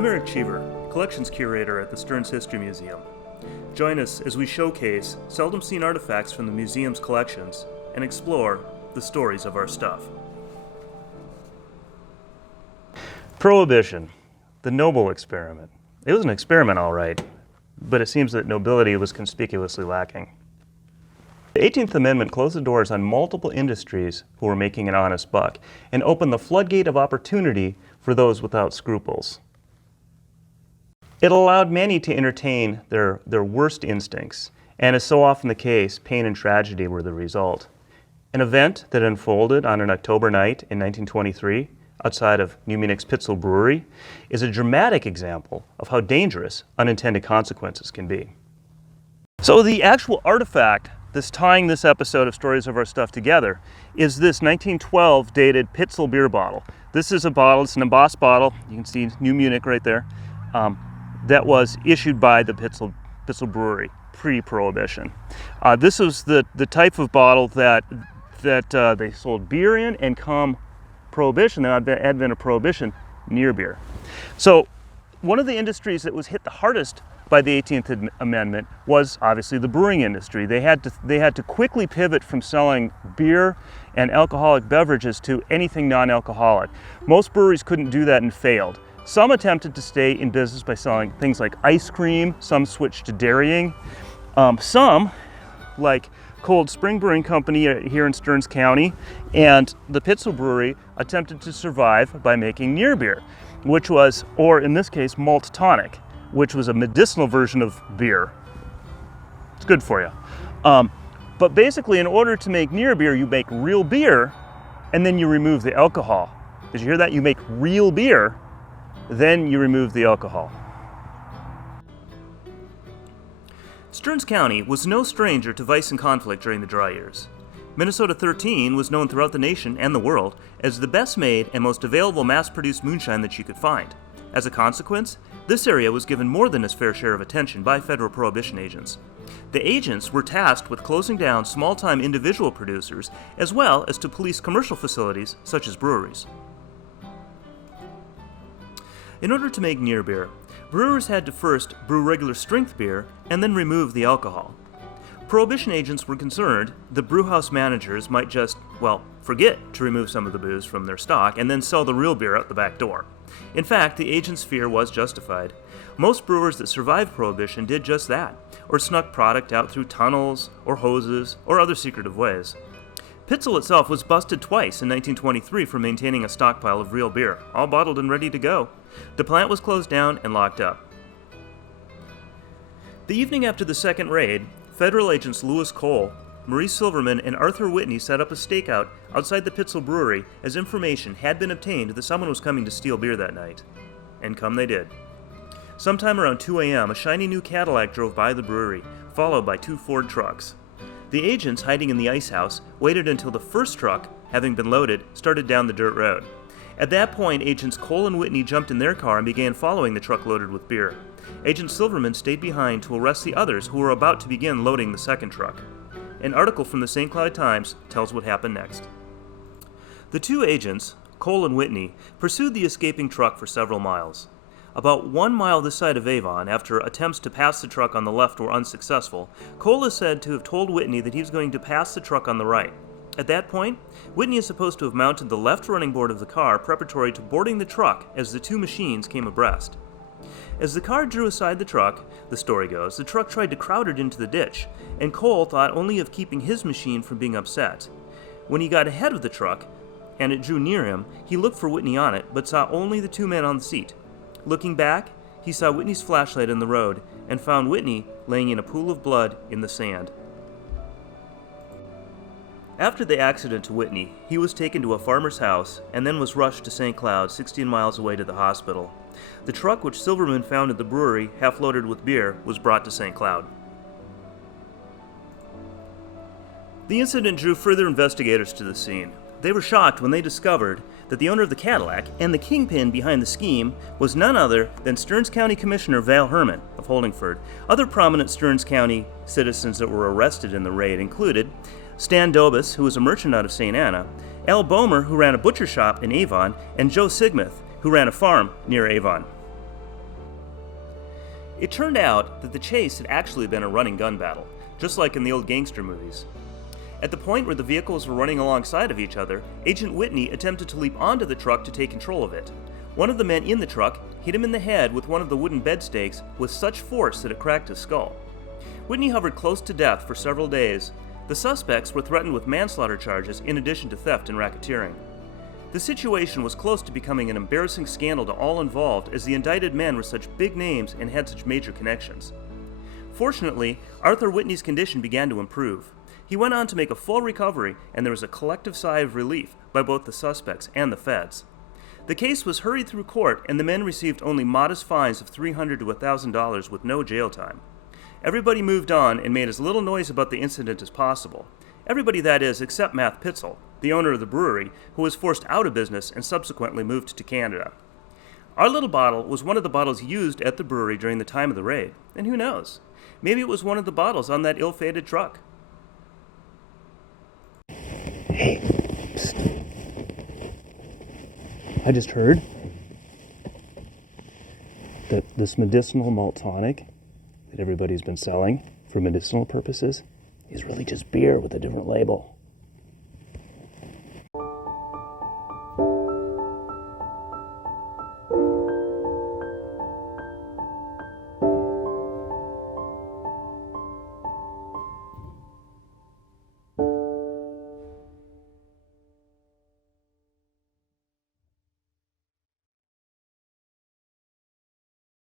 I'm Eric Cheever, Collections Curator at the Stearns History Museum. Join us as we showcase seldom seen artifacts from the museum's collections and explore the stories of our stuff. Prohibition, the noble experiment. It was an experiment, all right, but it seems that nobility was conspicuously lacking. The 18th Amendment closed the doors on multiple industries who were making an honest buck and opened the floodgate of opportunity for those without scruples. It allowed many to entertain their worst instincts, and as so often the case, pain and tragedy were the result. An event that unfolded on an October night in 1923 outside of Munich's Pitzl Brewery is a dramatic example of how dangerous unintended consequences can be. So the actual artifact that's tying this episode of Stories of Our Stuff together is this 1912 dated Pitzl beer bottle. This is a bottle, it's an embossed bottle, you can see New Munich right there, that was issued by the Pitzl Brewery pre-Prohibition. This was the type of bottle that they sold beer in, and come Prohibition, the advent of Prohibition, near beer. So one of the industries that was hit the hardest by the 18th Amendment was obviously the brewing industry. They had to quickly pivot from selling beer and alcoholic beverages to anything non-alcoholic. Most breweries couldn't do that and failed. Some attempted to stay in business by selling things like ice cream, some switched to dairying. Some, like Cold Spring Brewing Company here in Stearns County and the Pitzl Brewery, attempted to survive by making near beer, which was, or in this case, malt tonic, which was a medicinal version of beer. It's good for you. But basically, in order to make near beer, you make real beer and then you remove the alcohol. Did you hear that? You make real beer, then you remove the alcohol. Stearns County was no stranger to vice and conflict during the dry years. Minnesota 13 was known throughout the nation and the world as the best made and most available mass-produced moonshine that you could find. As a consequence, this area was given more than its fair share of attention by federal prohibition agents. The agents were tasked with closing down small-time individual producers as well as to police commercial facilities such as breweries. In order to make near beer, brewers had to first brew regular strength beer and then remove the alcohol. Prohibition agents were concerned that brewhouse managers might just, forget to remove some of the booze from their stock and then sell the real beer out the back door. In fact, the agents' fear was justified. Most brewers that survived Prohibition did just that, or snuck product out through tunnels or hoses or other secretive ways. Pitzl itself was busted twice in 1923 for maintaining a stockpile of real beer, all bottled and ready to go. The plant was closed down and locked up. The evening after the second raid, federal agents Lewis Cole, Maurice Silverman, and Arthur Whitney set up a stakeout outside the Pitzl Brewery as information had been obtained that someone was coming to steal beer that night. And come they did. Sometime around 2 a.m., a shiny new Cadillac drove by the brewery, followed by 2 Ford trucks. The agents, hiding in the ice house, waited until the first truck, having been loaded, started down the dirt road. At that point, agents Cole and Whitney jumped in their car and began following the truck loaded with beer. Agent Silverman stayed behind to arrest the others who were about to begin loading the second truck. An article from the St. Cloud Times tells what happened next. The 2 agents, Cole and Whitney, pursued the escaping truck for several miles. About 1 mile this side of Avon, after attempts to pass the truck on the left were unsuccessful, Cole is said to have told Whitney that he was going to pass the truck on the right. At that point, Whitney is supposed to have mounted the left running board of the car preparatory to boarding the truck as the 2 machines came abreast. As the car drew aside the truck, the story goes, the truck tried to crowd it into the ditch, and Cole thought only of keeping his machine from being upset. When he got ahead of the truck, and it drew near him, he looked for Whitney on it, but saw only the 2 men on the seat. Looking back, he saw Whitney's flashlight in the road, and found Whitney laying in a pool of blood in the sand. After the accident to Whitney, he was taken to a farmer's house, and then was rushed to St. Cloud, 16 miles away to the hospital. The truck which Silverman found at the brewery, half loaded with beer, was brought to St. Cloud. The incident drew further investigators to the scene. They were shocked when they discovered that the owner of the Cadillac and the kingpin behind the scheme was none other than Stearns County Commissioner Val Herman of Holdingford. Other prominent Stearns County citizens that were arrested in the raid included Stan Dobus, who was a merchant out of St. Anna, Al Bomer, who ran a butcher shop in Avon, and Joe Sigmuth, who ran a farm near Avon. It turned out that the chase had actually been a running gun battle, just like in the old gangster movies. At the point where the vehicles were running alongside of each other, Agent Whitney attempted to leap onto the truck to take control of it. One of the men in the truck hit him in the head with one of the wooden bed stakes with such force that it cracked his skull. Whitney hovered close to death for several days. The suspects were threatened with manslaughter charges in addition to theft and racketeering. The situation was close to becoming an embarrassing scandal to all involved, as the indicted men were such big names and had such major connections. Fortunately, Arthur Whitney's condition began to improve. He went on to make a full recovery, and there was a collective sigh of relief by both the suspects and the feds. The case was hurried through court, and the men received only modest fines of $300 to $1,000 with no jail time. Everybody moved on and made as little noise about the incident as possible. Everybody, that is, except Matt Pitzl, the owner of the brewery, who was forced out of business and subsequently moved to Canada. Our little bottle was one of the bottles used at the brewery during the time of the raid, and who knows? Maybe it was one of the bottles on that ill-fated truck. Hey, psst. I just heard that this medicinal malt tonic that everybody's been selling for medicinal purposes is really just beer with a different label.